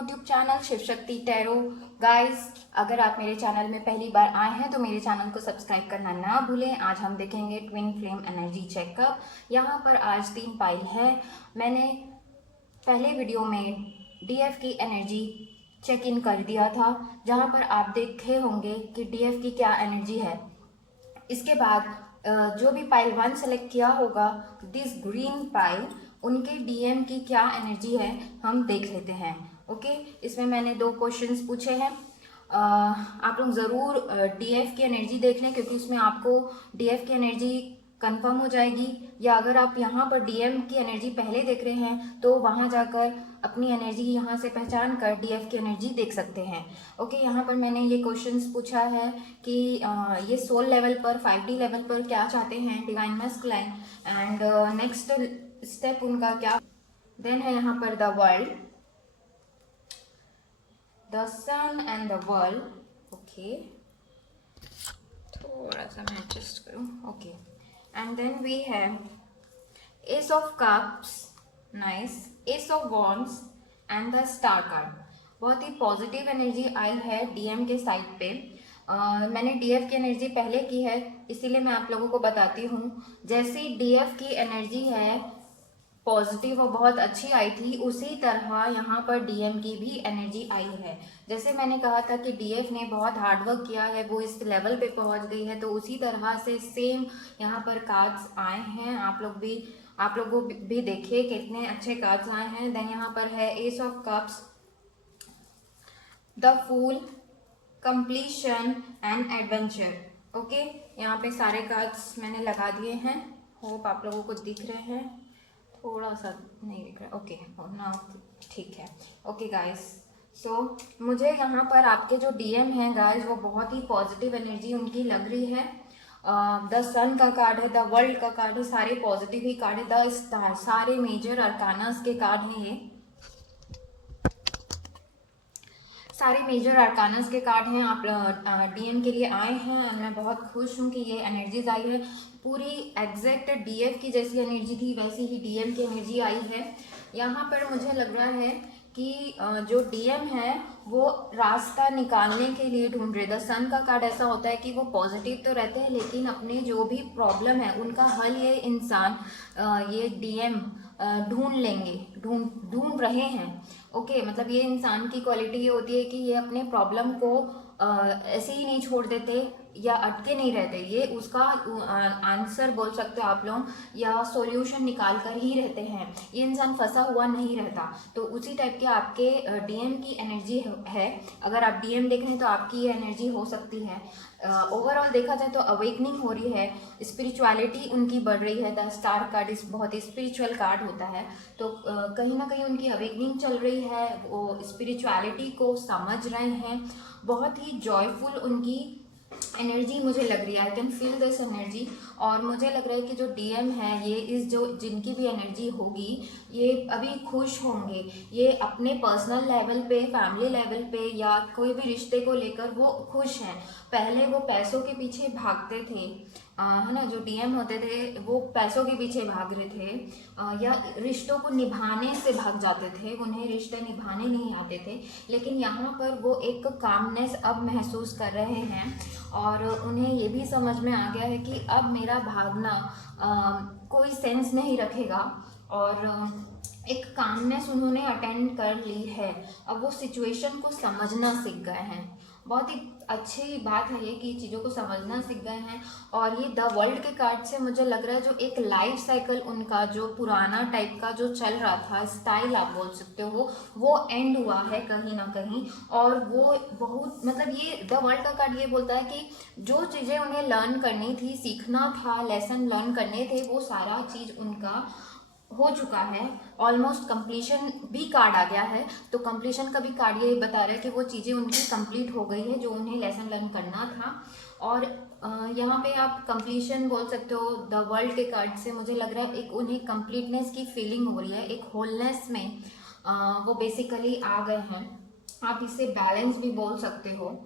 YouTube channel Shiv Shakti tarot. Guys, अगर आप मेरे चैनल में पहली बार आए हैं तो मेरे चैनल को सब्सक्राइब करना ना भूलें। आज हम देखेंगे ट्विन फ्लेम एनर्जी चेकअप। यहाँ पर आज 3 पाइल है। मैंने पहले वीडियो में डीएफ की एनर्जी चेक इन कर दिया था, जहाँ पर आप देखे होंगे कि डीएफ की क्या एनर्जी है। इसके बाद जो भी पाइल 1 सेलेक्ट किया होगा, दिस ग्रीन पाइल, उनके डीएम की क्या एनर्जी है हम देख लेते हैं। ओके, इसमें मैंने 2 क्वेश्चंस पूछे हैं। आप लोग ज़रूर डीएफ की एनर्जी देख लें, क्योंकि इसमें आपको डीएफ की एनर्जी कंफर्म हो जाएगी। या अगर आप यहाँ पर डीएम की एनर्जी पहले देख रहे हैं तो वहाँ जाकर अपनी एनर्जी यहाँ से पहचान कर डीएफ की एनर्जी देख सकते हैं। ओके, यहाँ पर मैंने ये क्वेश्चंस पूछा है कि ये सोल लेवल पर 5D लेवल पर क्या चाहते हैं divine masculine, and next step उनका क्या। देन है यहाँ पर the world, the sun and the world. Okay, थोड़ा सा मैं एडजस्ट करूँ। Okay, and then we have ace of cups, nice, ace of wands and the star card। बहुत ही पॉजिटिव एनर्जी आई है डीएम के साइड पे। मैंने डीएफ की एनर्जी पहले की है, इसीलिए मैं आप लोगों को बताती हूँ। जैसी डीएफ की एनर्जी है पॉजिटिव और बहुत अच्छी आई थी, उसी तरह यहाँ पर डीएम की भी एनर्जी आई है। जैसे मैंने कहा था कि डीएफ ने बहुत हार्डवर्क किया है, वो इस लेवल पे पहुँच गई है, तो उसी तरह से सेम यहाँ पर कार्ड्स आए हैं। आप लोगों भी देखिए कितने अच्छे कार्ड्स आए हैं। देन यहाँ पर है ace of cups, the fool, completion and adventure. Okay, यहाँ पे सारे कार्ड्स मैंने लगा दिए हैं। होप आप लोगों को दिख रहे हैं, थोड़ा सा नहीं दिख रहा। ओके, ना ठीक है। ओके गाइस, सो मुझे यहाँ पर आपके जो डीएम हैं गाइस, वो बहुत ही पॉजिटिव एनर्जी उनकी लग रही है। द सन का कार्ड है, द वर्ल्ड का कार्ड है, सारे पॉजिटिव ही कार्ड है। द स्टार, सारे मेजर अरकानास के कार्ड हैं, ये सारे मेजर अरकानस के कार्ड हैं। आप डीएम के लिए आए हैं और मैं बहुत खुश हूँ कि ये एनर्जीज आई है। पूरी एग्जैक्ट डीएफ की जैसी एनर्जी थी वैसी ही डीएम की एनर्जी आई है। यहाँ पर मुझे लग रहा है कि जो डीएम है वो रास्ता निकालने के लिए ढूंढ रहे। द सन का कार्ड ऐसा होता है कि वो पॉजिटिव तो रहते हैं, लेकिन अपने जो भी प्रॉब्लम है उनका हल ये इंसान, ये डीएम ढूंढ लेंगे, ढूंढ रहे हैं। ओके, मतलब ये इंसान की क्वालिटी ये होती है कि ये अपने प्रॉब्लम को ऐसे ही नहीं छोड़ देते या अटके नहीं रहते, ये उसका आंसर बोल सकते हो आप लोग, या सॉल्यूशन निकाल कर ही रहते हैं। ये इंसान फंसा हुआ नहीं रहता। तो उसी टाइप के आपके डीएम की एनर्जी है। अगर आप डीएम देख रहे हैं तो आपकी ये एनर्जी हो सकती है। ओवरऑल देखा जाए तो अवेकनिंग हो रही है, स्पिरिचुअलिटी उनकी बढ़ रही है। द स्टार कार्ड इस बहुत ही स्पिरिचुअल कार्ड होता है, तो कहीं ना कहीं उनकी अवेकनिंग चल रही है, वो स्पिरिचुअलिटी को समझ रहे हैं। बहुत ही जॉयफुल उनकी एनर्जी मुझे लग रही है। I can feel this energy. और मुझे लग रहा है कि जो डीएम है ये इस जो जिनकी भी एनर्जी होगी, ये अभी खुश होंगे। ये अपने पर्सनल लेवल पे, फैमिली लेवल पे या कोई भी रिश्ते को लेकर वो खुश हैं। पहले वो पैसों के पीछे भागते थे, है ना, जो डीएम होते थे वो पैसों के पीछे भाग रहे थे, या रिश्तों को निभाने से भाग जाते थे, उन्हें रिश्ते निभाने नहीं आते थे। लेकिन यहाँ पर वो एक कामनेस अब महसूस कर रहे हैं और उन्हें ये भी समझ में आ गया है कि अब मेरा भागना कोई सेंस नहीं रखेगा। और एक कामनेस उन्होंने अटेंड कर ली है। अब वो सिचुएशन को समझना सीख गए हैं। बहुत ही अच्छी बात है ये कि चीज़ों को समझना सीख गए हैं। और ये द वर्ल्ड के कार्ड से मुझे लग रहा है जो एक लाइफ साइकिल उनका जो पुराना टाइप का जो चल रहा था, स्टाइल आप बोल सकते हो, वो एंड हुआ है कहीं ना कहीं। और वो बहुत, मतलब ये द वर्ल्ड का कार्ड ये बोलता है कि जो चीज़ें उन्हें लर्न करनी थी, सीखना था, लेसन लर्न करने थे, वो सारा चीज़ उनका हो चुका है। ऑलमोस्ट कंप्लीशन भी कार्ड आ गया है। तो कंप्लीशन का भी कार्ड ये बता रहा है कि वो चीज़ें उनकी कंप्लीट हो गई है जो उन्हें लेसन लर्न करना था। और यहाँ पे आप कंप्लीशन बोल सकते हो द वर्ल्ड के कार्ड से। मुझे लग रहा है एक उन्हें कंप्लीटनेस की फीलिंग हो रही है, एक होलनेस में वो बेसिकली आ गए हैं। आप इसे बैलेंस भी बोल सकते हो।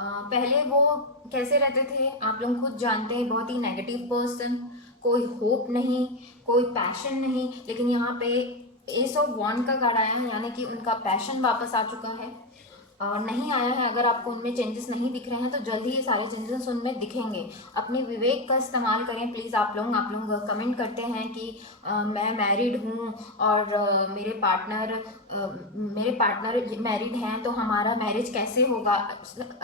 पहले वो कैसे रहते थे आप लोग खुद जानते हैं, बहुत ही नेगेटिव पर्सन, कोई होप नहीं, कोई पैशन नहीं। लेकिन यहाँ पे एस ऑफ वॉन्ड का कार्ड आया है, यानी कि उनका पैशन वापस आ चुका है और नहीं आया है। अगर आपको उनमें चेंजेस नहीं दिख रहे हैं तो जल्दी ये सारे चेंजेस उनमें दिखेंगे। अपने विवेक का इस्तेमाल करें प्लीज़। आप लोग कमेंट करते हैं कि मैं मैरिड हूँ और मेरे पार्टनर मैरिड हैं तो हमारा मैरिज कैसे होगा।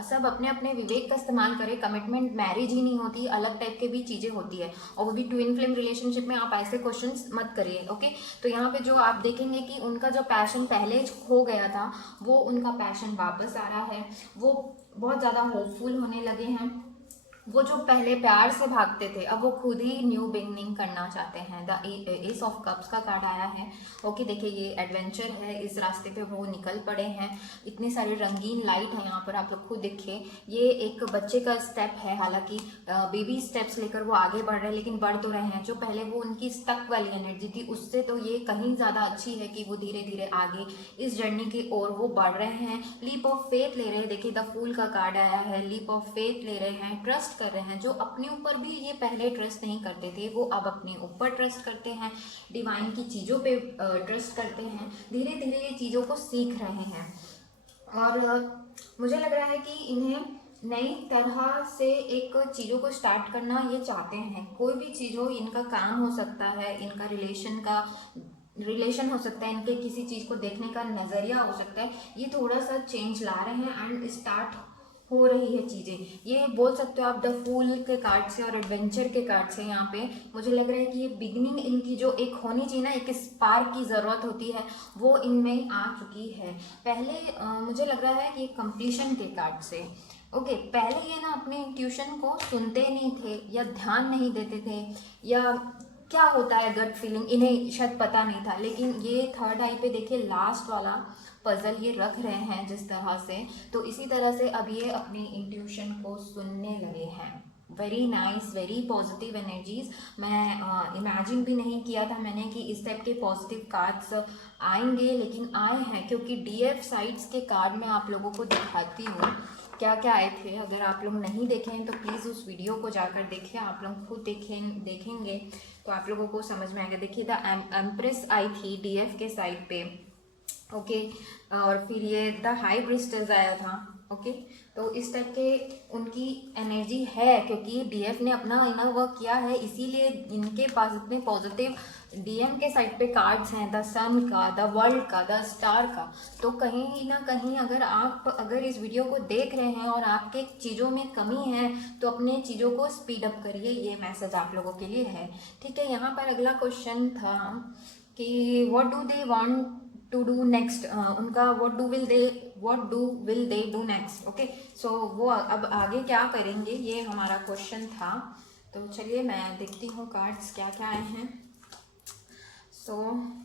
सब अपने अपने विवेक का इस्तेमाल करें। कमिटमेंट मैरिज ही नहीं होती, अलग टाइप के भी चीज़ें होती है, और वो भी ट्विन फ्लेम रिलेशनशिप में आप ऐसे क्वेश्चंस मत करिए। ओके, तो यहाँ पे जो आप देखेंगे कि उनका जो पैशन पहले हो गया था वो उनका पैशन वापस आ रहा है। वो बहुत ज़्यादा होपफुल होने लगे हैं। वो जो पहले प्यार से भागते थे अब वो खुद ही न्यू बिगनिंग करना चाहते हैं। द एस ऑफ कप्स का कार्ड आया है। ओके, देखिए ये एडवेंचर है, इस रास्ते पे वो निकल पड़े हैं। इतने सारे रंगीन लाइट हैं यहाँ पर, आप लोग खुद देखिए। ये एक बच्चे का स्टेप है, हालांकि बेबी स्टेप्स लेकर वो आगे बढ़ रहे हैं, लेकिन बढ़ तो रहे हैं। जो पहले वो उनकी स्टक वाली एनर्जी थी उससे तो ये कहीं ज़्यादा अच्छी है कि वो धीरे धीरे आगे इस जर्नी की ओर वो बढ़ रहे हैं। लीप ऑफ फेथ ले रहे हैं। देखिए द फूल का कार्ड आया है, लीप ऑफ फेथ ले रहे हैं, ट्रस्ट कर रहे हैं। जो अपने ऊपर भी ये पहले ट्रस्ट नहीं करते थे वो अब अपने ऊपर ट्रस्ट करते हैं, डिवाइन की चीज़ों पे ट्रस्ट करते हैं। धीरे धीरे ये चीज़ों को सीख रहे हैं और मुझे लग रहा है कि इन्हें नई तरह से एक चीज़ों को स्टार्ट करना ये चाहते हैं। कोई भी चीज़ हो, इनका काम हो सकता है, इनका रिलेशन हो सकता है, इनके किसी चीज़ को देखने का नज़रिया हो सकता है। ये थोड़ा सा चेंज ला रहे हैं एंड स्टार्ट हो रही है चीज़ें। ये बोल सकते हो आप द फूल के कार्ड से और एडवेंचर के कार्ड से। यहाँ पे मुझे लग रहा है कि ये बिगनिंग इनकी जो एक होनी चाहिए ना, एक स्पार्क की ज़रूरत होती है, वो इनमें आ चुकी है। पहले मुझे लग रहा है कि कंप्लीशन के कार्ड से ओके पहले ये ना अपने इंट्यूशन को सुनते नहीं थे या ध्यान नहीं देते थे, या क्या होता है गट फीलिंग इन्हें शायद पता नहीं था। लेकिन ये थर्ड आई पे देखिए लास्ट वाला पजल ये रख रहे हैं जिस तरह से, तो इसी तरह से अब ये अपनी इंट्यूशन को सुनने लगे हैं। Very nice, very positive energies. मैं इमेजिन भी नहीं किया था मैंने कि इस टाइप के पॉजिटिव कार्ड्स आएंगे, लेकिन आए हैं। क्योंकि डीएफ साइड्स के कार्ड मैं आप लोगों को दिखाती हूँ क्या क्या आए थे। अगर आप लोग नहीं देखे हैं तो प्लीज़ उस वीडियो को जाकर देखिए। आप लोग खुद देखेंगे तो आप लोगों को समझ में आएगा। देखिए द एम्प्रेस आई थी डीएफ के साइड पे। ओके, और फिर ये द हाई प्रीस्टेस आया था। ओके, तो इस टाइप के उनकी एनर्जी है, क्योंकि डीएफ ने अपना इनर वर्क किया है, इसीलिए इनके पास इतने पॉजिटिव डीएम के साइड पे कार्ड्स हैं, द सन का, द वर्ल्ड का, द स्टार का। तो कहीं ना कहीं अगर इस वीडियो को देख रहे हैं और आपके चीज़ों में कमी है तो अपने चीज़ों को स्पीड अप करिए। ये मैसेज आप लोगों के लिए है। ठीक है, यहाँ पर अगला क्वेश्चन था कि what do they want to do next. उनका what do will they do next. Okay, so वो अब आगे क्या करेंगे, ये हमारा क्वेश्चन था। तो चलिए मैं देखती हूँ कार्ड्स क्या क्या आए हैं। So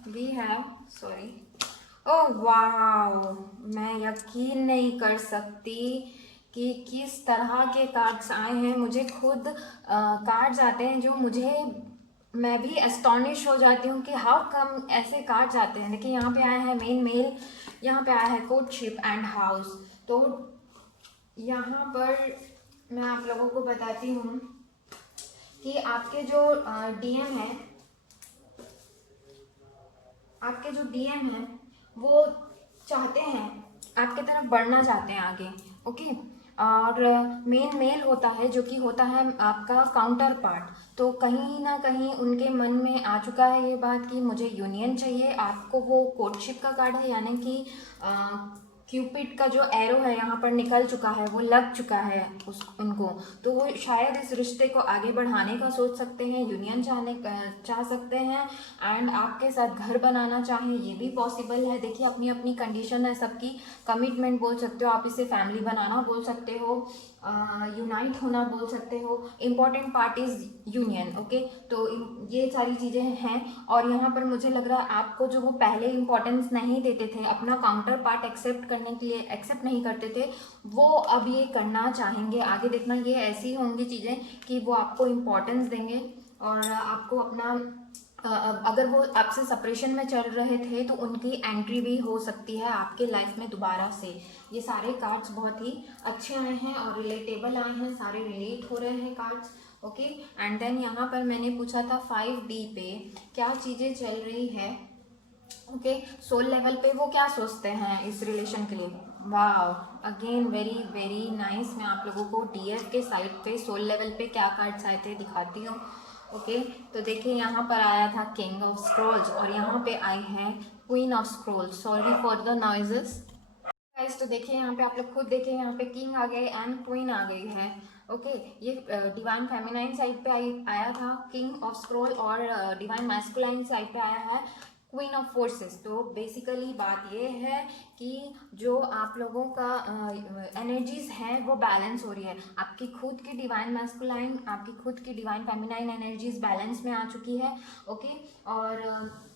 we have oh wow, मैं यकीन नहीं कर सकती कि किस तरह के कार्ड्स आए हैं। मुझे खुद कार्ड्स आते हैं जो मैं भी एस्टॉनिश हो जाती हूँ कि हाउ कम ऐसे कार्ड्स आते हैं। देखिए यहाँ पे आया है मेन मेल, यहाँ पे आया है कोर्टशिप एंड हाउस। तो यहाँ पर मैं आप लोगों को बताती हूँ कि आपके जो डीएम है वो चाहते हैं आपके तरफ बढ़ना चाहते हैं आगे। ओके, और मेन मेल होता है जो कि होता है आपका काउंटर पार्ट। तो कहीं ना कहीं उनके मन में आ चुका है ये बात कि मुझे यूनियन चाहिए। आपको वो कोर्टशिप का कार्ड है, यानी कि क्यूपिड का जो एरो है यहाँ पर निकल चुका है, वो लग चुका है उनको। तो वो शायद इस रिश्ते को आगे बढ़ाने का सोच सकते हैं, यूनियन चाह सकते हैं, एंड आपके साथ घर बनाना चाहें, ये भी पॉसिबल है। देखिए अपनी अपनी कंडीशन है सबकी। कमिटमेंट बोल सकते हो आप, इसे फैमिली बनाना बोल सकते हो, यूनाइट होना बोल सकते हो। Important part is union. Okay, तो ये सारी चीज़ें हैं। और यहाँ पर मुझे लग रहा है आपको जो वो पहले इम्पोर्टेंस नहीं देते थे, अपना काउंटर पार्ट एक्सेप्ट करने के लिए एक्सेप्ट नहीं करते थे, वो अब ये करना चाहेंगे। आगे देखना ये ऐसी होंगी चीज़ें कि वो आपको इम्पोर्टेंस देंगे और आपको अपना अगर वो आपसे सेपरेशन में चल रहे थे तो उनकी एंट्री भी हो सकती है आपके लाइफ में दोबारा से। ये सारे कार्ड्स बहुत ही अच्छे आए हैं और रिलेटेबल आए हैं, सारे रिलेट हो रहे हैं कार्ड्स। ओके, एंड देन यहाँ पर मैंने पूछा था 5D पे क्या चीज़ें चल रही है ओके। सोल लेवल पे वो क्या सोचते हैं इस रिलेशन के लिए। वाह, अगेन वेरी वेरी नाइस। मैं आप लोगों को डीएफ के साइड पे सोल लेवल पे क्या कार्ड्स आए थे दिखाती हूँ। ओके, तो देखिए यहाँ पर आया था किंग ऑफ स्क्रॉल्स और यहाँ पे आई है queen of Scrolls. Sorry for the noises guys. तो देखिए यहाँ पे आप लोग खुद देखिए, यहाँ पे किंग आ गए एंड क्वीन आ गई है। ओके, ये डिवाइन फेमिनाइन साइड पे आया था किंग ऑफ स्क्रॉल और डिवाइन मैस्कुलाइन साइड पे आया है क्वीन ऑफ फोर्सेस। तो बेसिकली बात ये है कि जो आप लोगों का एनर्जीज हैं वो बैलेंस हो रही है। आपकी खुद की डिवाइन मैस्कुलाइन, आपकी खुद की डिवाइन फेमिनाइन एनर्जीज बैलेंस में आ चुकी है। ओके, और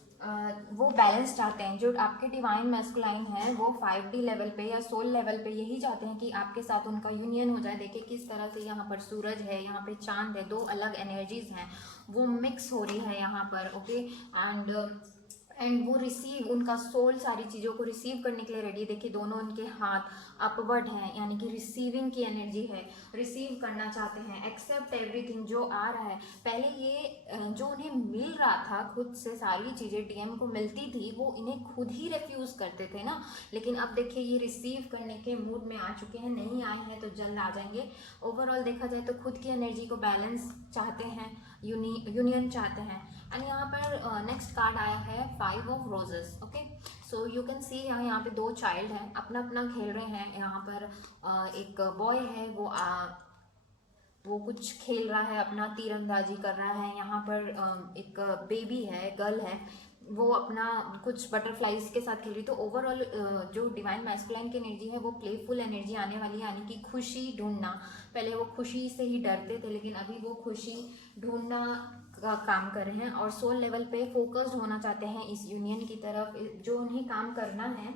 वो बैलेंस चाहते हैं। जो आपके डिवाइन मैस्कुलाइन है वो 5D लेवल पे या सोल लेवल पे यही चाहते हैं कि आपके साथ उनका यूनियन हो जाए। देखिए किस तरह से यहाँ पर सूरज है, यहाँ पे चांद है, दो अलग एनर्जीज हैं वो मिक्स हो रही है यहाँ पर। ओके, एंड वो रिसीव, उनका सोल सारी चीज़ों को रिसीव करने के लिए रेडी है। देखिए दोनों उनके हाथ अपवर्ड हैं, यानी कि रिसीविंग की एनर्जी है, रिसीव करना चाहते हैं, एक्सेप्ट एवरीथिंग जो आ रहा है। पहले ये जो उन्हें मिल रहा था खुद से, सारी चीज़ें डीएम को मिलती थी, वो इन्हें खुद ही रिफ्यूज़ करते थे ना। लेकिन अब देखिए ये रिसीव करने के मूड में आ चुके हैं, नहीं आए हैं तो जल्द आ जाएंगे। ओवरऑल देखा जाए तो खुद की एनर्जी को बैलेंस चाहते हैं, यूनियन चाहते हैं। एंड यहाँ पर नेक्स्ट कार्ड आया है 5 of roses. Okay, so you can see यहाँ पे दो चाइल्ड हैं, अपना अपना खेल रहे हैं। यहाँ पर एक बॉय है, वो कुछ खेल रहा है, अपना तीरंदाजी कर रहा है। यहाँ पर एक बेबी है, गर्ल है, वो अपना कुछ बटरफ्लाइज के साथ खेल रही। तो ओवरऑल जो डिवाइन मैस्कुलाइन की एनर्जी है वो प्लेफुल एनर्जी आने वाली है, यानी कि खुशी ढूंढना। पहले वो खुशी से ही डरते थे, लेकिन अभी वो खुशी ढूंढना का काम कर रहे हैं और सोल लेवल पे फोकस्ड होना चाहते हैं इस यूनियन की तरफ। जो उन्हें काम करना है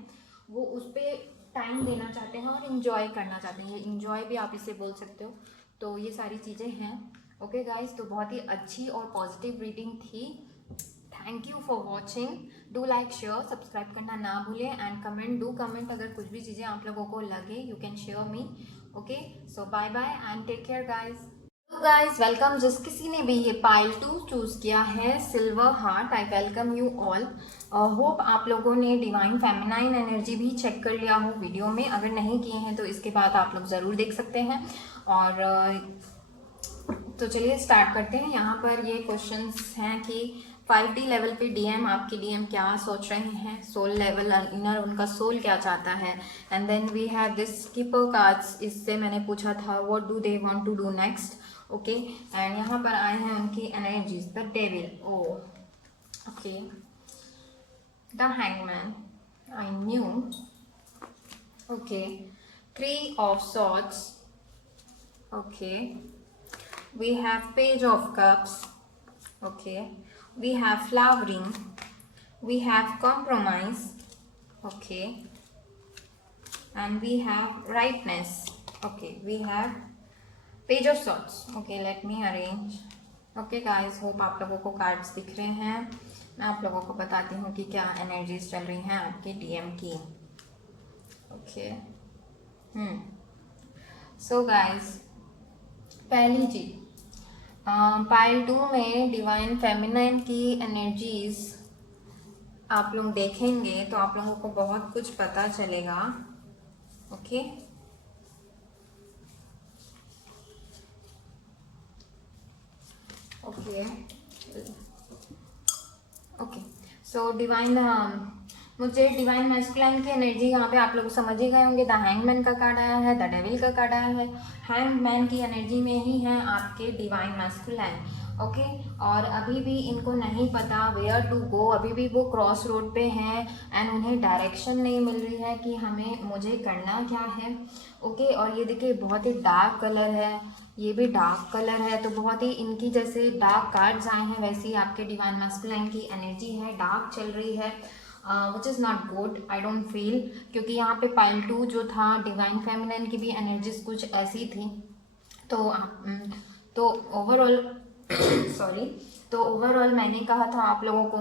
वो उस पर टाइम देना चाहते हैं और इन्जॉय करना चाहते हैं। इन्जॉय भी आप इसे बोल सकते हो। तो ये सारी चीज़ें हैं। ओके गाइस, तो बहुत ही अच्छी और पॉजिटिव रीडिंग थी। Thank you for watching. Do like, share, subscribe करना ना भूलें एंड कमेंट, डू कमेंट अगर कुछ भी चीज़ें आप लोगों को लगे, you can share me. Okay, so bye bye and take care guys. तो गाइस वेलकम, जिस किसी ने भी ये पाइल 2 चूज़ किया है silver heart, I welcome you all. Hope आप लोगों ने डिवाइन फेमिनाइन एनर्जी भी चेक कर लिया हो वीडियो में। अगर नहीं किए हैं तो इसके बाद आप लोग ज़रूर देख सकते हैं। और तो चलिए स्टार्ट करते हैं। यहाँ पर ये क्वेश्चंस हैं कि 5D लेवल पे डीएम, आपकी डीएम क्या सोच रहे हैं, सोल लेवल इनर उनका सोल क्या चाहता है। And then we have this keeper cards, इससे मैंने पूछा था what do they want to do next. Okay, and यहाँ पर आए हैं उनकी energies, the devil, oh okay, the hangman, I knew. Okay, 3 of swords. Okay, we have page of cups. Okay, we have flowering, we have compromise. Okay, and we have rightness. Okay, we have page of swords. Okay, let me arrange. Okay guys, hope आप लोगों को cards दिख रहे हैं। मैं आप लोगों को बताती हूँ कि क्या एनर्जीज चल रही हैं आपके डीएम की। ओके, सो गाइस, पहली चीज, पाइल 2 में डिवाइन फेमिनाइन की एनर्जीज आप लोग देखेंगे तो आप लोगों को बहुत कुछ पता चलेगा। Okay, okay, okay, so divine, मुझे डिवाइन मैस्कुलाइन की एनर्जी यहाँ पे आप लोग समझ ही गए होंगे। द हैंगमैन का कार्ड आया है, द डेविल का कार्ड आया है। हैंगमैन की एनर्जी में ही है आपके डिवाइन मैस्कुलाइन। ओके, और अभी भी इनको नहीं पता वेयर टू गो, अभी भी वो क्रॉस रोड पे हैं एंड उन्हें डायरेक्शन नहीं मिल रही है कि मुझे करना क्या है। ओके, और ये देखिए बहुत ही डार्क कलर है, ये भी डार्क कलर है। तो बहुत ही इनकी जैसे डार्क कार्ड्स आए हैं वैसे ही आपके डिवाइन मैस्कुलाइन की एनर्जी है, डार्क चल रही है, which is not good, I don't feel. क्योंकि यहाँ पे पाइल 2 जो था डिवाइन फेमिनाइन की भी एनर्जीज कुछ ऐसी थी। तो ओवरऑल सॉरी, तो ओवरऑल मैंने कहा था आप लोगों को,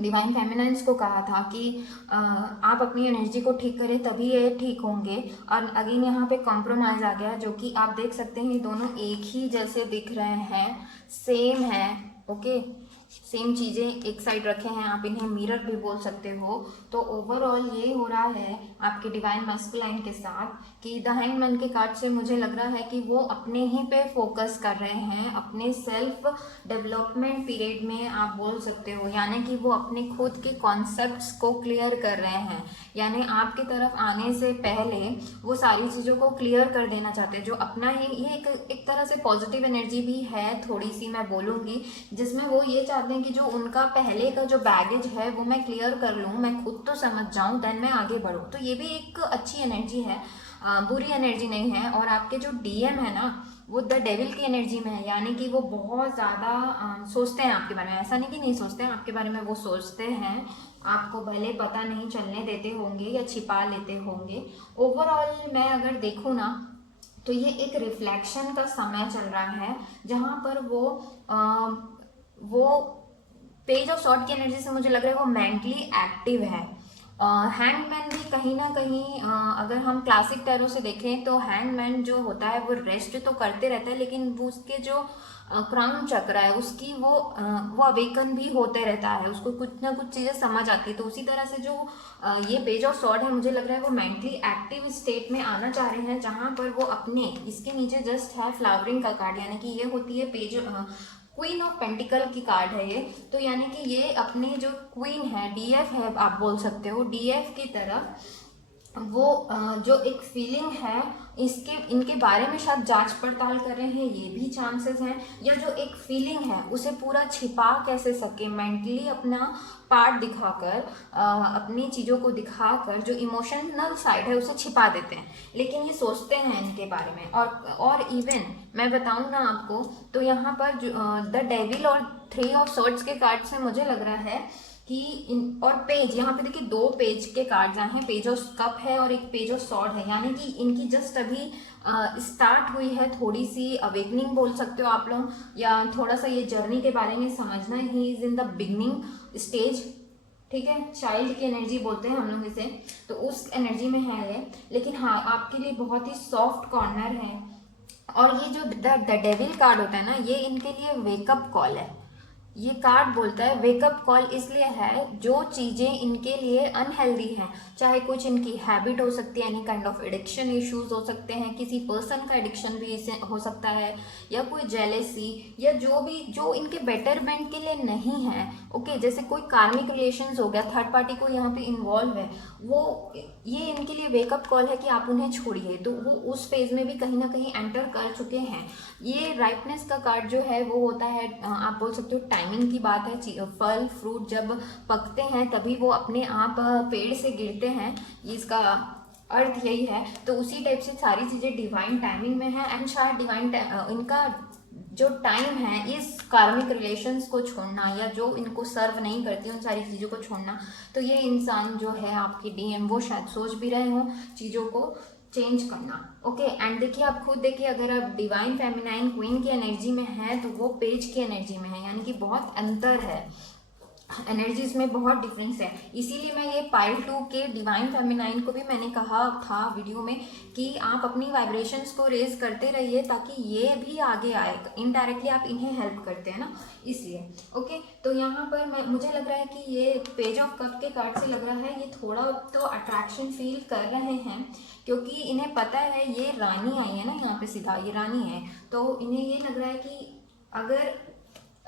डिवाइन फेमिनाइंस को कहा था कि आप अपनी एनर्जी को ठीक करें तभी ये ठीक होंगे। और अगेन यहाँ पे कॉम्प्रोमाइज़ आ गया, जो कि आप देख सकते हैं ये दोनों एक ही जैसे दिख रहे हैं, सेम है। ओके, सेम चीज़ें एक साइड रखे हैं, आप इन्हें मिरर भी बोल सकते हो। तो ओवरऑल ये हो रहा है आपके डिवाइन मैस्कुलाइन के साथ कि द हैंगमैन के कार्ड से मुझे लग रहा है कि वो अपने ही पे फोकस कर रहे हैं, अपने सेल्फ डेवलपमेंट पीरियड में आप बोल सकते हो, यानी कि वो अपने खुद के कॉन्सेप्ट्स को क्लियर कर रहे हैं, यानी आपकी तरफ आने से पहले वो सारी चीज़ों को क्लियर कर देना चाहते हैं। जो अपना ही ये एक तरह से पॉजिटिव एनर्जी भी है थोड़ी सी, मैं बोलूँगी, जिसमें वो ये चाहते हैं कि जो उनका पहले का जो बैगेज है वो मैं क्लियर कर लूँ, मैं खुद तो समझ जाऊँ, देन मैं आगे बढ़ूँ। तो ये भी एक अच्छी एनर्जी है, बुरी एनर्जी नहीं है। और आपके जो डीएम है ना, वो द डेविल की एनर्जी में है, यानी कि वो बहुत ज़्यादा सोचते हैं आपके बारे में। ऐसा नहीं कि नहीं सोचते हैं आपके बारे में, वो सोचते हैं, आपको भले पता नहीं चलने देते होंगे या छिपा लेते होंगे। ओवरऑल मैं अगर देखूँ ना, तो ये एक रिफ्लेक्शन का समय चल रहा है, जहाँ पर वो पेज ऑफ सॉर्ड की एनर्जी से मुझे लग रहा है वो मेंटली एक्टिव है। हैंगमैन भी कहीं ना कहीं अगर हम क्लासिक टैरो से देखें तो हैंगमैन जो होता है वो रेस्ट तो करते रहता है, लेकिन वो उसके जो क्राउन चक्र है उसकी वो अवेकन भी होते रहता है, उसको कुछ ना कुछ चीज़ें समझ आती है। तो उसी तरह से जो ये पेज ऑफ सॉर्ड है, मुझे लग रहा है वो मेंटली एक्टिव स्टेट में आना चाह रहे हैं, जहाँ पर वो अपने, इसके नीचे जस्ट है फ्लावरिंग का कार्ड, यानी कि ये होती है पेज क्वीन ऑफ पेंटिकल की कार्ड है ये। तो यानी कि ये अपने जो क्वीन है, डीएफ है आप बोल सकते हो, डीएफ की तरफ वो जो एक फीलिंग है इनके बारे में शायद जांच पड़ताल कर रहे हैं, ये भी चांसेस हैं। या जो एक फीलिंग है उसे पूरा छिपा कैसे सके, मेंटली अपना पार्ट दिखाकर, अपनी चीज़ों को दिखाकर जो इमोशनल साइड है उसे छिपा देते हैं, लेकिन ये सोचते हैं इनके बारे में। और इवन मैं बताऊं ना आपको, तो यहाँ पर द डेविल और 3 ऑफ सॉर्ड्स के कार्ड से मुझे लग रहा है कि और पेज, यहाँ पे देखिए 2 पेज के कार्ड्स आए हैं, पेज ऑफ कप है और एक पेज ऑफ सॉर्ड है, यानी कि इनकी जस्ट अभी स्टार्ट हुई है थोड़ी सी अवेकनिंग बोल सकते हो आप लोग, या थोड़ा सा ये जर्नी के बारे में समझना, he is in the beginning stage, ठीक है, चाइल्ड की एनर्जी बोलते हैं हम लोग इसे, तो उस एनर्जी में है ये। लेकिन हाँ, आपके लिए बहुत ही सॉफ्ट कॉर्नर है। और ये जो द डेविल कार्ड होता है ना, ये इनके लिए वेकअप कॉल है। ये कार्ड बोलता है वेकअप कॉल इसलिए है, जो चीज़ें इनके लिए अनहेल्दी हैं, चाहे कुछ इनकी हैबिट हो सकती है, any kind of addiction issues हो सकते हैं, किसी पर्सन का एडिक्शन भी इसे हो सकता है, या कोई जेलेसी, या जो इनके बेटरमेंट के लिए नहीं है, ओके, जैसे कोई कार्मिक रिलेशंस हो गया, थर्ड पार्टी को यहाँ पे इन्वॉल्व है, वो ये इनके लिए वेकअप कॉल है कि आप उन्हें छोड़िए। तो वो उस फेज में भी कहीं ना कहीं एंटर कर चुके हैं। ये राइटनेस का कार्ड जो है वो होता है, आप बोल सकते हो टाइमिंग की बात है, फल फ्रूट जब पकते हैं तभी वो अपने आप पेड़ से गिरते हैं, इसका अर्थ यही है। तो उसी टाइप से सारी चीज़ें डिवाइन टाइमिंग में है, एंड शायद डिवाइन इनका जो टाइम है इस कार्मिक रिलेशंस को छोड़ना, या जो इनको सर्व नहीं करती उन सारी चीज़ों को छोड़ना। तो ये इंसान जो है आपकी डीएम, वो शायद सोच भी रहे हो चीज़ों को चेंज करना, ओके। एंड देखिए, आप खुद देखिए, अगर आप डिवाइन फेमिनाइन क्वीन की एनर्जी में है तो वो पेज की एनर्जी में है, यानी कि बहुत अंतर है, एनर्जीज में बहुत डिफरेंस है। इसीलिए मैं ये पाइल 2 के डिवाइन फेमिनाइन को भी मैंने कहा था वीडियो में कि आप अपनी वाइब्रेशंस को रेज करते रहिए, ताकि ये भी आगे आए, इनडायरेक्टली आप इन्हें हेल्प करते हैं ना, इसलिए, ओके। तो यहाँ पर मुझे लग रहा है कि ये पेज ऑफ कप के कार्ड से लग रहा है ये थोड़ा तो अट्रैक्शन फील कर रहे हैं, क्योंकि इन्हें पता है ये रानी आई है ना, यहाँ पे सीधा ये रानी है, तो इन्हें ये लग रहा है कि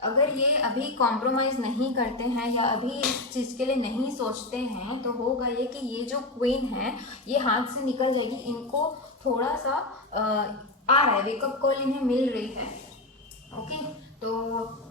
अगर ये अभी कॉम्प्रोमाइज़ नहीं करते हैं या अभी इस चीज़ के लिए नहीं सोचते हैं, तो होगा ये कि ये जो क्वीन है ये हाथ से निकल जाएगी। इनको थोड़ा सा आ रहा है, वेकअप कॉल इन्हें मिल रही है, ओके। तो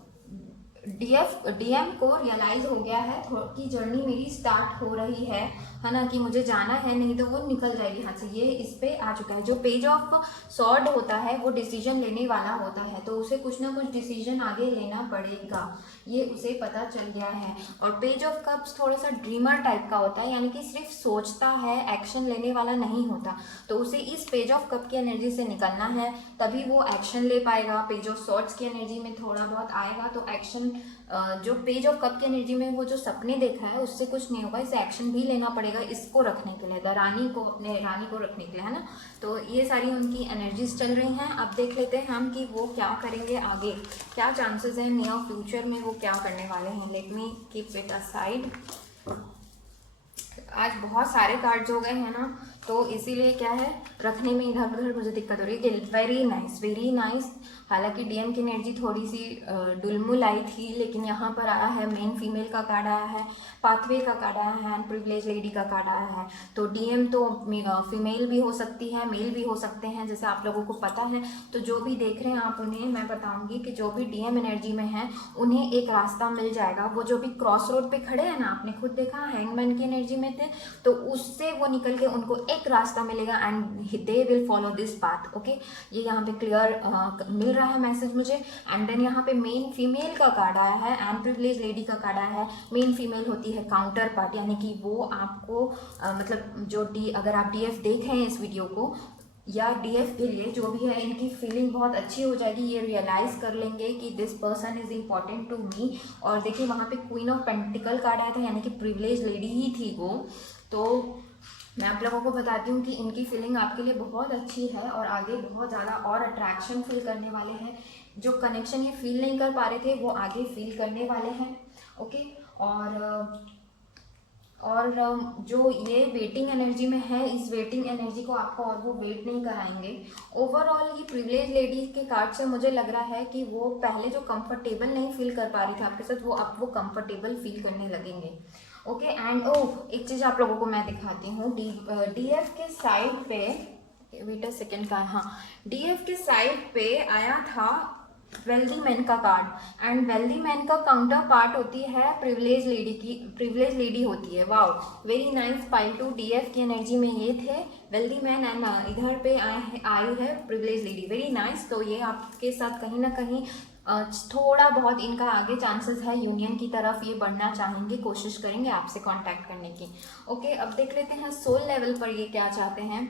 डीएम को रियलाइज हो गया है कि जर्नी मेरी स्टार्ट हो रही है ना, कि मुझे जाना है, नहीं तो वो निकल जाएगी हाथ से। ये इस पे आ चुका है। जो पेज ऑफ सॉर्ड होता है वो डिसीजन लेने वाला होता है, तो उसे कुछ ना कुछ डिसीजन आगे लेना पड़ेगा, ये उसे पता चल गया है। और पेज ऑफ कप्स थोड़ा सा ड्रीमर टाइप का होता है, यानी कि सिर्फ सोचता है, एक्शन लेने वाला नहीं होता। तो उसे इस पेज ऑफ कप की एनर्जी से निकलना है, तभी वो एक्शन ले पाएगा। पेज ऑफ सॉर्ड्स की एनर्जी में थोड़ा बहुत आएगा तो एक्शन जो पेज ऑफ कप की एनर्जी में वो जो सपने देखा है उससे कुछ नहीं होगा, इसे एक्शन भी लेना पड़ेगा इसको रखने के लिए, द रानी को, अपने रानी को रखने के लिए, है ना। तो ये सारी उनकी एनर्जीज चल रही हैं। अब देख लेते हैं हम कि वो क्या करेंगे आगे, क्या चांसेस हैं नियर फ्यूचर में वो क्या करने वाले हैं। Let me keep it aside. आज बहुत सारे कार्ड्स हो गए हैं ना, तो इसीलिए क्या है, रखने में इधर उधर मुझे दिक्कत हो रही है। Very nice, very nice. हालांकि डीएम की एनर्जी थोड़ी सी डुलमुल आई थी, लेकिन यहाँ पर आया है मेन फीमेल का कार्ड आया है, पाथवे का कार्ड आया है, एंड प्रिविलेज लेडी का कार्ड आया है। तो डीएम तो फीमेल भी हो सकती है, मेल भी हो सकते हैं, जैसे आप लोगों को पता है। तो जो भी देख रहे हैं आप, उन्हें मैं बताऊंगी कि जो भी डीएम एनर्जी में है उन्हें एक रास्ता मिल जाएगा। वो जो भी क्रॉस रोड पे खड़े हैं ना, आपने खुद देखा हैंगमैन की एनर्जी में थे, तो उससे वो निकल के उनको एक रास्ता मिलेगा and they will follow this path. Okay, ये यहाँ पे क्लियर मिल रहा है मैसेज मुझे। एंड देन यहाँ पे मेन फीमेल का कार्ड आया है एंड प्रिविलेज लेडी का कार्ड आया है। मेन फीमेल होती है काउंटर पार्ट, यानी कि वो आपको मतलब जो अगर आप डीएफ देख रहे हैं इस वीडियो को, या डीएफ के लिए जो भी है, इनकी फीलिंग बहुत अच्छी हो जाएगी। ये रियलाइज़ कर लेंगे कि this person is important to me. और देखिए वहाँ पे क्वीन ऑफ पेंटिकल कार्ड आया था, यानी कि प्रिविलेज लेडी ही थी वो। तो मैं आप लोगों को बताती हूँ कि इनकी फीलिंग आपके लिए बहुत अच्छी है और आगे बहुत ज़्यादा और अट्रैक्शन फील करने वाले हैं। जो कनेक्शन ये फील नहीं कर पा रहे थे वो आगे फील करने वाले हैं। ओके, और जो ये वेटिंग एनर्जी में है, इस वेटिंग एनर्जी को आपको और वो वेट नहीं कराएंगे। ओवरऑल ये प्रिविलेज लेडी के कार्ड से मुझे लग रहा है कि वो पहले जो कंफर्टेबल नहीं फील कर पा रही थी आपके साथ, वो अब वो कंफर्टेबल फील करने लगेंगे। ओके, एंड एक चीज़ आप लोगों को मैं दिखाती हूँ। डीएफ के साइड पे, वेट अ सेकेंड का, हाँ, डीएफ के साइड पे आया था वेल्दी मैन का कार्ड। एंड वेल्दी मैन का काउंटर पार्ट होती है प्रिविलेज लेडी की, प्रिविलेज लेडी होती है। Wow, very nice. Pile two DF की एनर्जी में ये थे वेल्दी मैन, एंड इधर पे आई है प्रिविलेज लेडी। Very nice. तो ये आपके साथ कहीं ना कहीं थोड़ा बहुत इनका आगे चांसेस है, यूनियन की तरफ ये बढ़ना चाहेंगे, कोशिश करेंगे आपसे कांटेक्ट करने की। ओके, अब देख लेते हैं सोल लेवल पर ये क्या चाहते हैं।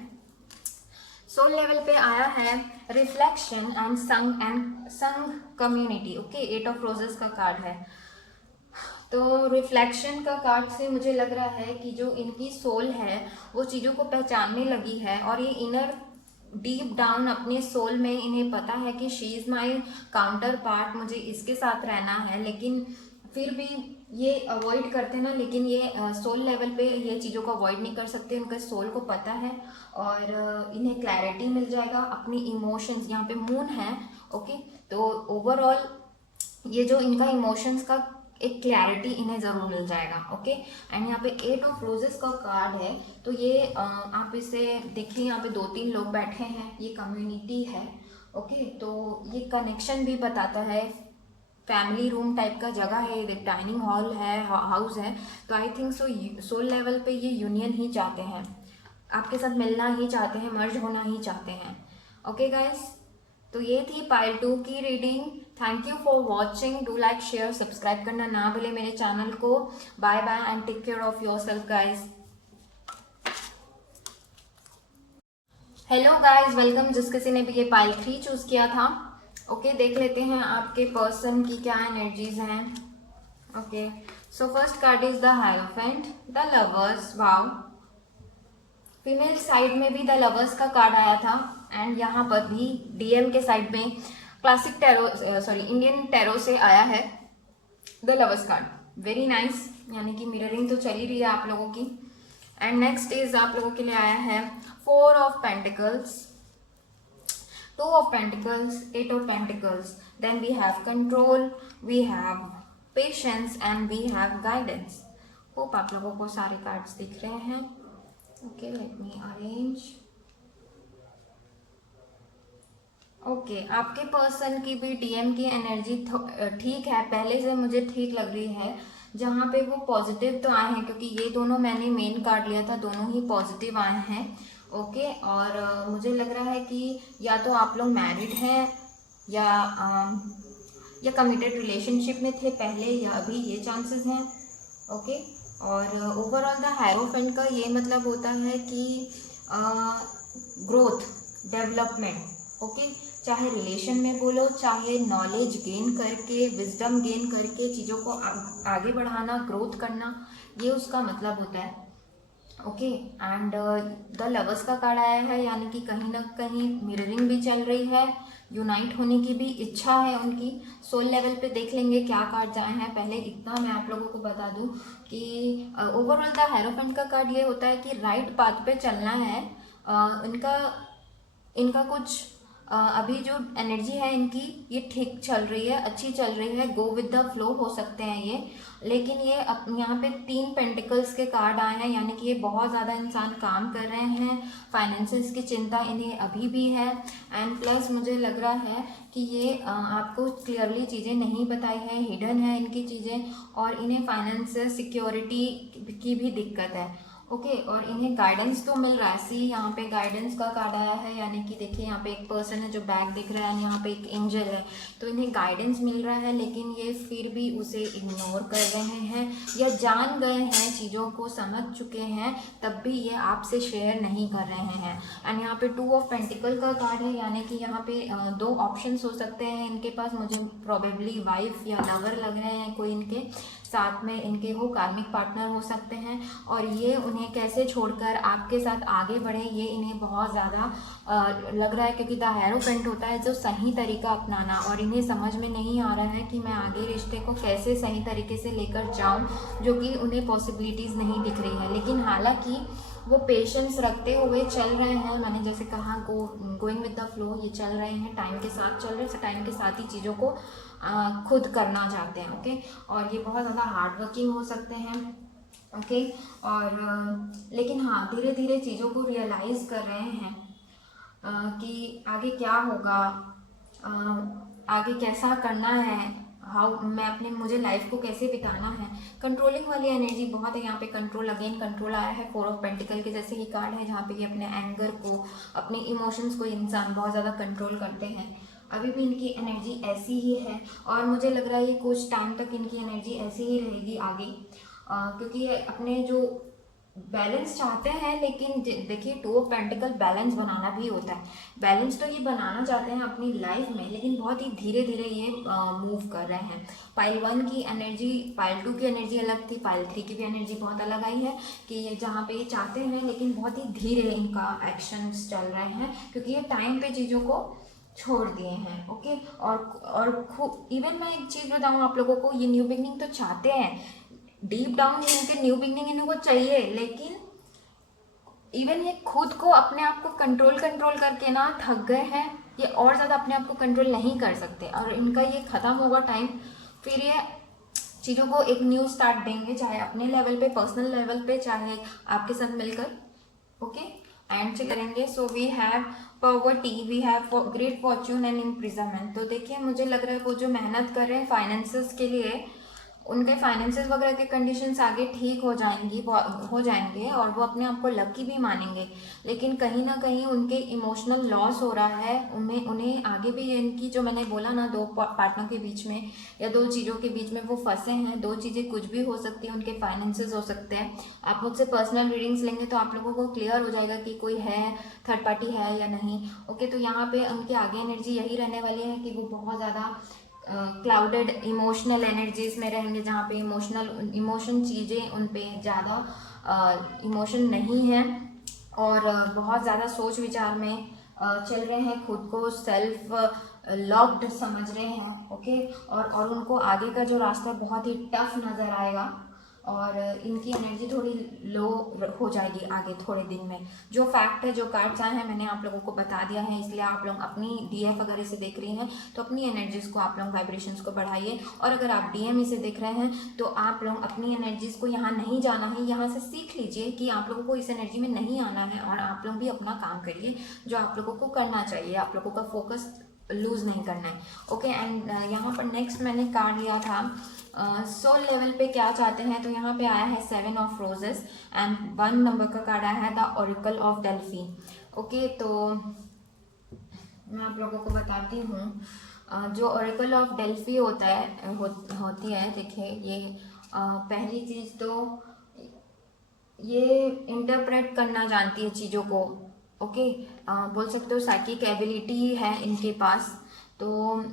सोल लेवल पे आया है रिफ्लेक्शन एंड संग कम्युनिटी। ओके, 8 ऑफ रोजेस का कार्ड है। तो रिफ्लेक्शन का कार्ड से मुझे लग रहा है कि जो इनकी सोल है वो चीज़ों को पहचानने लगी है, और ये इनर डीप डाउन अपने सोल में इन्हें पता है कि she is my counter part, मुझे इसके साथ रहना है। लेकिन फिर भी ये अवॉइड करते ना, लेकिन ये सोल लेवल पे ये चीज़ों को अवॉइड नहीं कर सकते, उनके सोल को पता है और इन्हें क्लैरिटी मिल जाएगा अपनी इमोशंस। यहाँ पे मून है। ओके, तो ओवरऑल ये जो इनका इमोशंस का एक क्लैरिटी इन्हें ज़रूर मिल जाएगा। ओके, एंड यहाँ पे 8 ऑफ रोजेस का कार्ड है। तो ये आप इसे देखिए, यहाँ पे 2-3 लोग बैठे हैं, ये कम्युनिटी है। ओके, तो ये कनेक्शन भी बताता है, फैमिली रूम टाइप का जगह है, डाइनिंग हॉल है, हाउस है। तो I think so soul level पे ये यूनियन ही चाहते हैं, आपके साथ मिलना ही चाहते हैं, मर्ज होना ही चाहते हैं। ओके गाइस, तो ये थी पाइल 2 की reading. Thank you for watching. Do like, share, subscribe करना ना भूले मेरे चैनल को। Bye bye and take care of yourself guys. Hello guys, welcome. जिस किसी ने भी ये पाइल 3 चूज किया था, ओके, देख लेते हैं आपके पर्सन की क्या एनर्जीज हैं। Okay, so first card is the hierophant, the lovers. Wow, female side में भी द लवर्स का कार्ड आया था, एंड यहाँ पर भी डीएम के साइड में classic tarot, sorry, Indian tarot से आया है the lovers card. Very nice, यानी कि मिररिंग तो चली रही है आप लोगों की। एंड नेक्स्ट इज आप लोगों के लिए आया है 4 of pentacles, 2 of pentacles, 8 of pentacles. Then we have control, we have patience and we have guidance. Hope आप लोगों को सारे कार्ड्स दिख रहे हैं। Okay, let me arrange. Okay, आपके पर्सन की भी डीएम की एनर्जी ठीक है, पहले से मुझे ठीक लग रही है। जहाँ पे वो पॉजिटिव तो आए हैं, क्योंकि ये दोनों मैंने मेन कार्ड लिया था, दोनों ही पॉजिटिव आए हैं। ओके, और मुझे लग रहा है कि या तो आप लोग मैरिड हैं या कमिटेड रिलेशनशिप में थे पहले, या अभी, ये चांसेस हैं। ओके, और ओवरऑल द हायरोफेंट का ये मतलब होता है कि ग्रोथ, डेवलपमेंट। ओके, चाहे रिलेशन में बोलो, चाहे नॉलेज गेन करके, विजडम गेन करके चीज़ों को आगे बढ़ाना, ग्रोथ करना, ये उसका मतलब होता है। ओके, एंड द लवर्स का कार्ड आया है, यानी कि कहीं ना कहीं मिररिंग भी चल रही है, यूनाइट होने की भी इच्छा है उनकी। सोल लेवल पे देख लेंगे क्या कार्ड आए हैं। पहले इतना मैं आप लोगों को बता दूं कि ओवरऑल द हेरोफेंट का कार्ड ये होता है कि राइट पाथ पे चलना है। इनका इनका कुछ अभी जो एनर्जी है इनकी, ये ठीक चल रही है, अच्छी चल रही है, गो विद द फ्लो हो सकते हैं ये। लेकिन ये यहाँ पे 3 पेंटिकल्स के कार्ड आए हैं, यानी कि ये बहुत ज़्यादा इंसान काम कर रहे हैं, फाइनेंसेस की चिंता इन्हें अभी भी है। एंड प्लस मुझे लग रहा है कि ये आपको क्लियरली चीज़ें नहीं बताई है, हिडन है इनकी चीज़ें, और इन्हें फाइनेंस सिक्योरिटी की भी दिक्कत है। ओके, और इन्हें गाइडेंस तो मिल रहा है। सी यहाँ पे गाइडेंस का कार्ड आया है, यानी कि देखिए यहाँ पे एक पर्सन है जो बैग दिख रहा है, यहाँ पे एक एंजल है, तो इन्हें गाइडेंस मिल रहा है, लेकिन ये फिर भी उसे इग्नोर कर रहे हैं या जान गए हैं, चीज़ों को समझ चुके हैं, तब भी ये आपसे शेयर नहीं कर रहे हैं। एंड यहाँ पे 2 ऑफ पेंटिकल का कार्ड है, यानी कि यहाँ पे 2 ऑप्शंस हो सकते हैं इनके पास। मुझे प्रोबेबली वाइफ या लवर लग रहे हैं, कोई इनके साथ में इनके हो, कार्मिक पार्टनर हो सकते हैं, और ये उन्हें कैसे छोड़कर आपके साथ आगे बढ़े, ये इन्हें बहुत ज़्यादा लग रहा है, क्योंकि द हेरोफेंट होता है जो सही तरीका अपनाना, और इन्हें समझ में नहीं आ रहा है कि मैं आगे रिश्ते को कैसे सही तरीके से लेकर जाऊं, जो कि उन्हें पॉसिबिलिटीज़ नहीं दिख रही है। लेकिन हालांकि वो पेशेंस रखते हुए चल रहे हैं, मैंने जैसे कहा गोइंग विद द फ्लो, ये चल रहे हैं, टाइम के साथ चल रहे हैं, टाइम के साथ ही चीज़ों को खुद करना चाहते हैं। ओके, और ये बहुत ज़्यादा हार्ड वर्किंग हो सकते हैं। ओके, और लेकिन हाँ, धीरे धीरे चीज़ों को रियलाइज़ कर रहे हैं कि आगे क्या होगा, आगे कैसा करना है, हाउ मैं अपने मुझे लाइफ को कैसे बिताना है। कंट्रोलिंग वाली एनर्जी बहुत है यहाँ पे। कंट्रोल, अगेन कंट्रोल आया है, 4 ऑफ पेंटिकल के जैसे ही कार्ड है, जहाँ पे ये अपने एंगर को, अपने इमोशंस को इंसान बहुत ज़्यादा कंट्रोल करते हैं। अभी भी इनकी एनर्जी ऐसी ही है, और मुझे लग रहा है ये कुछ टाइम तक इनकी एनर्जी ऐसी ही रहेगी आगे, क्योंकि ये अपने जो बैलेंस चाहते हैं। लेकिन देखिए 2 ऑफ पेंटिकल बैलेंस बनाना भी होता है। बैलेंस तो ये बनाना चाहते हैं अपनी लाइफ में, लेकिन बहुत ही धीरे धीरे ये मूव कर रहे हैं। पाइल 1 की एनर्जी, पाइल 2 की एनर्जी अलग थी, पाइल 3 की भी एनर्जी बहुत अलग आई है, कि ये जहाँ पे ये चाहते हैं, लेकिन बहुत ही धीरे इनका एक्शंस चल रहे हैं, क्योंकि ये टाइम पे चीज़ों को छोड़ दिए हैं। ओके, और खूब, इवन मैं एक चीज़ बताऊँ आप लोगों को, ये न्यू बिगनिंग तो चाहते हैं, डीप डाउन इनके न्यू बिगनिंग इनको चाहिए, लेकिन इवन ये खुद को, अपने आप को कंट्रोल करके ना थक गए हैं। ये और ज़्यादा अपने आप को कंट्रोल नहीं कर सकते, और इनका ये ख़त्म होगा टाइम, फिर ये चीज़ों को एक न्यू स्टार्ट देंगे, चाहे अपने लेवल पे, पर्सनल लेवल पे, चाहे आपके साथ मिलकर। ओके, एंड करेंगे। So we have poverty, we have great fortune and imprisonment. तो देखिए मुझे लग रहा है वो जो मेहनत कर रहे हैं फाइनेंसेस के लिए, उनके फाइनेंसेस वगैरह के कंडीशंस आगे ठीक हो जाएंगे, और वो अपने आप को लकी भी मानेंगे। लेकिन कहीं ना कहीं उनके इमोशनल लॉस हो रहा है, उन्हें आगे भी, इनकी जो मैंने बोला ना, 2 पार्टनर के बीच में या 2 चीज़ों के बीच में वो फंसे हैं। 2 चीज़ें कुछ भी हो सकती हैं, उनके फाइनेंसेस हो सकते हैं। आप मुझसे पर्सनल रीडिंग्स लेंगे तो आप लोगों को क्लियर हो जाएगा कि कोई है, थर्ड पार्टी है या नहीं। ओके, तो यहाँ पे उनके आगे एनर्जी यही रहने वाली है कि वो बहुत ज़्यादा क्लाउडेड इमोशनल एनर्जीज में रहेंगे, जहाँ पे इमोशन चीज़ें उन पे ज़्यादा इमोशन नहीं है, और बहुत ज़्यादा सोच विचार में चल रहे हैं, खुद को सेल्फ लॉक्ड समझ रहे हैं। ओके, और उनको आगे का जो रास्ता बहुत ही टफ नज़र आएगा, और इनकी एनर्जी थोड़ी लो हो जाएगी आगे थोड़े दिन में। जो फैक्ट है, जो कार्ड्स आए हैं, मैंने आप लोगों को बता दिया है, इसलिए आप लोग अपनी डीएफ वगैरह से देख रही हैं तो अपनी एनर्जीज़ को आप लोग वाइब्रेशंस को बढ़ाइए, और अगर आप डीएम से देख रहे हैं तो आप लोग अपनी एनर्जीज़ को यहाँ नहीं जाना है, यहाँ से सीख लीजिए कि आप लोगों को इस एनर्जी में नहीं आना है, और आप लोग भी अपना काम करिए जो आप लोगों को करना चाहिए, आप लोगों का फोकस लूज़ नहीं करना है। ओके, एंड यहाँ पर नेक्स्ट मैंने कार्ड लिया था सोल लेवल पे क्या चाहते हैं, तो यहाँ पे आया है 7 ऑफ रोजेस, एंड 1 नंबर का कार्ड आया है the Oracle of Delphi. Okay, तो मैं आप लोगों को बताती हूँ जो ओरेकल ऑफ डेल्फी होता है होती है। देखिए ये पहली चीज़ तो ये इंटरप्रेट करना जानती है चीज़ों को, ओके, बोल सकते हो साइकिक एबिलिटी है इनके पास। तो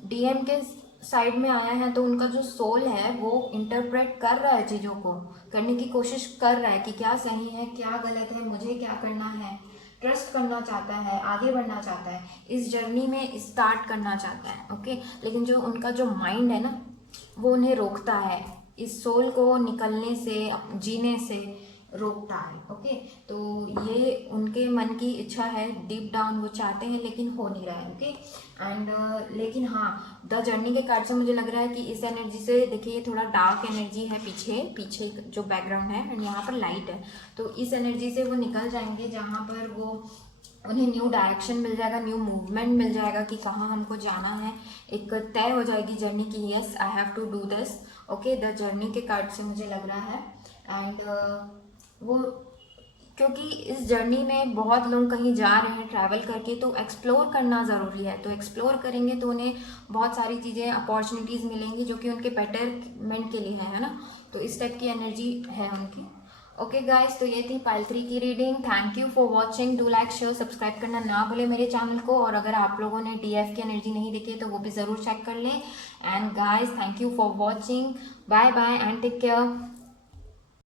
डीएम के साइड में आया है तो उनका जो सोल है वो इंटरप्रेट कर रहा है, चीज़ों को करने की कोशिश कर रहा है कि क्या सही है क्या गलत है, मुझे क्या करना है, ट्रस्ट करना चाहता है, आगे बढ़ना चाहता है, इस जर्नी में स्टार्ट करना चाहता है। ओके, लेकिन जो उनका जो माइंड है ना वो उन्हें रोकता है, इस सोल को निकलने से, जीने से रोकता है। ओके, तो ये उनके मन की इच्छा है, डीप डाउन वो चाहते हैं लेकिन हो नहीं रहा है। ओके, एंड लेकिन हाँ, द जर्नी के कार्ड से मुझे लग रहा है कि इस एनर्जी से, देखिए ये थोड़ा डार्क एनर्जी है, पीछे पीछे जो बैकग्राउंड है एंड यहाँ पर लाइट है, तो इस एनर्जी से वो निकल जाएंगे जहाँ पर वो उन्हें न्यू डायरेक्शन मिल जाएगा, न्यू मूवमेंट मिल जाएगा कि कहाँ हमको जाना है, एक तय हो जाएगी जर्नी की, yes I have to do this. Okay, the journey के कार्ड से मुझे लग रहा है। एंड वो, क्योंकि इस जर्नी में बहुत लोग कहीं जा रहे हैं ट्रैवल करके, तो एक्सप्लोर करना ज़रूरी है, तो एक्सप्लोर करेंगे तो उन्हें बहुत सारी चीज़ें, अपॉर्चुनिटीज़ मिलेंगी जो कि उनके बेटरमेंट के लिए है ना, तो इस टाइप की एनर्जी है उनकी। ओके गाइस, तो ये थी पाइल 3 की reading. Thank you for watching, do like share subscribe करना ना भूलें मेरे चैनल को, और अगर आप लोगों ने डीएफ की एनर्जी नहीं देखी है तो वो भी ज़रूर चेक कर लें। And guys, thank you for watching, bye bye and take care.